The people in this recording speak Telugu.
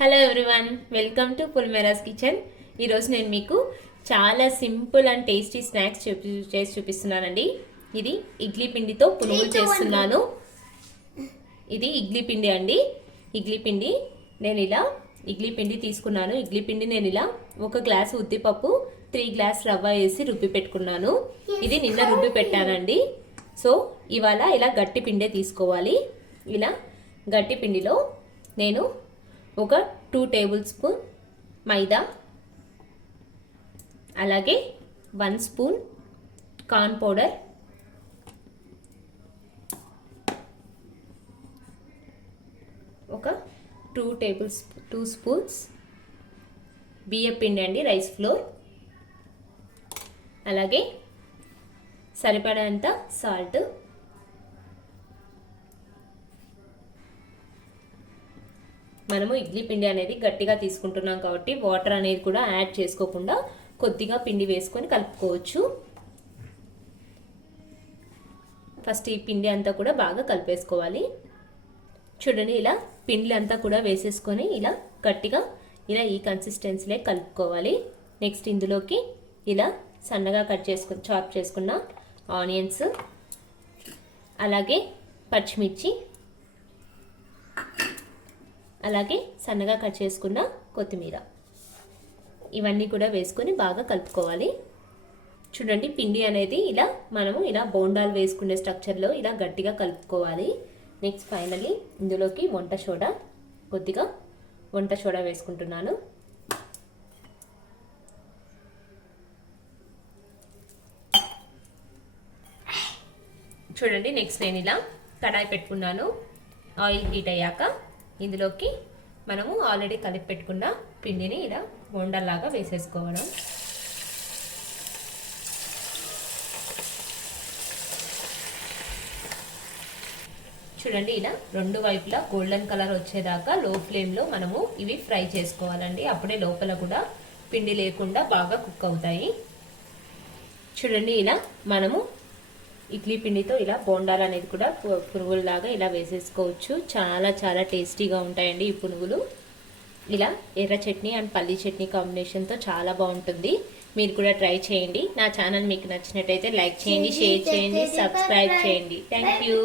హలో ఎవ్రీవన్, వెల్కమ్ టు పుల్మెరాస్ కిచెన్. ఈరోజు నేను మీకు చాలా సింపుల్ అండ్ టేస్టీ స్నాక్స్ చేసి చూపిస్తున్నానండి. ఇది ఇడ్లీ పిండితో పునుగులు చేస్తున్నాను. ఇది ఇడ్లీ పిండి అండి. ఇడ్లీ పిండి నేను ఇలా ఇడ్లీ పిండి తీసుకున్నాను. ఇడ్లీ పిండి నేను ఇలా 1 గ్లాసు ఉద్దిపప్పు, 3 గ్లాస్ రవ్వ వేసి రుబ్బి పెట్టుకున్నాను. ఇది నిన్న రుబ్బి పెట్టానండి. సో ఇవాళ ఇలా గట్టి పిండే తీసుకోవాలి. ఇలా గట్టి పిండిలో నేను ఒక 2 టేబుల్ స్పూన్ మైదా, అలాగే 1 స్పూన్ కార్న్ పౌడర్, ఒక 2 స్పూన్స్ బియ్యం పిండి అండి, రైస్ ఫ్లోర్, అలాగే సరిపడేంత సాల్ట్, మనము ఇడ్లీ పిండి అనేది గట్టిగా తీసుకుంటున్నాం కాబట్టి వాటర్ అనేది కూడా యాడ్ చేసుకోకుండా కొద్దిగా పిండి వేసుకొని కలుపుకోవచ్చు. ఫస్ట్ ఈ పిండి అంతా కూడా బాగా కలిపేసుకోవాలి. చూడండి, ఇలా పిండి అంతా కూడా వేసేసుకొని ఇలా గట్టిగా ఇలా ఈ కన్సిస్టెన్సీలో కలుపుకోవాలి. నెక్స్ట్ ఇందులోకి ఇలా సన్నగా చాప్ చేసుకున్న ఆనియన్స్, అలాగే పచ్చిమిర్చి, అలాగే సన్నగా కట్ చేసుకున్న కొత్తిమీర, ఇవన్నీ కూడా వేసుకొని బాగా కలుపుకోవాలి. చూడండి, పిండి అనేది ఇలా మనము ఇలా బోండాలు వేసుకునే స్ట్రక్చర్లో ఇలా గట్టిగా కలుపుకోవాలి. నెక్స్ట్ ఫైనల్లీ ఇందులోకి కొద్దిగా వంట సోడా వేసుకుంటున్నాను. చూడండి, నెక్స్ట్ నేను ఇలా కడాయి పెట్టుకున్నాను. ఆయిల్ హీట్ అయ్యాక ఇందులోకి మనము ఆల్రెడీ కలిపి పెట్టుకున్న పిండిని ఇలా బోండాల్లాగా వేసేసుకోవడం. చూడండి, ఇలా 2 వైపులా గోల్డెన్ కలర్ వచ్చేదాకా లో ఫ్లేమ్లో మనము ఇవి ఫ్రై చేసుకోవాలండి. అప్పుడే లోపల కూడా పిండి లేకుండా బాగా కుక్ అవుతాయి. చూడండి, ఇలా మనము ఇడ్లీ పిండితో ఇలా బోండాలు అనేది కూడా పునుగుల్లాగా ఇలా వేసేసుకోవచ్చు. చాలా చాలా టేస్టీగా ఉంటాయండి ఈ పునుగులు. ఇలా ఎర్ర చట్నీ అండ్ పల్లీ చట్నీ కాంబినేషన్తో చాలా బాగుంటుంది. మీరు కూడా ట్రై చేయండి. నా ఛానల్ మీకు నచ్చినట్టయితే లైక్ చేయండి, షేర్ చేయండి, సబ్స్క్రైబ్ చేయండి. Thank you.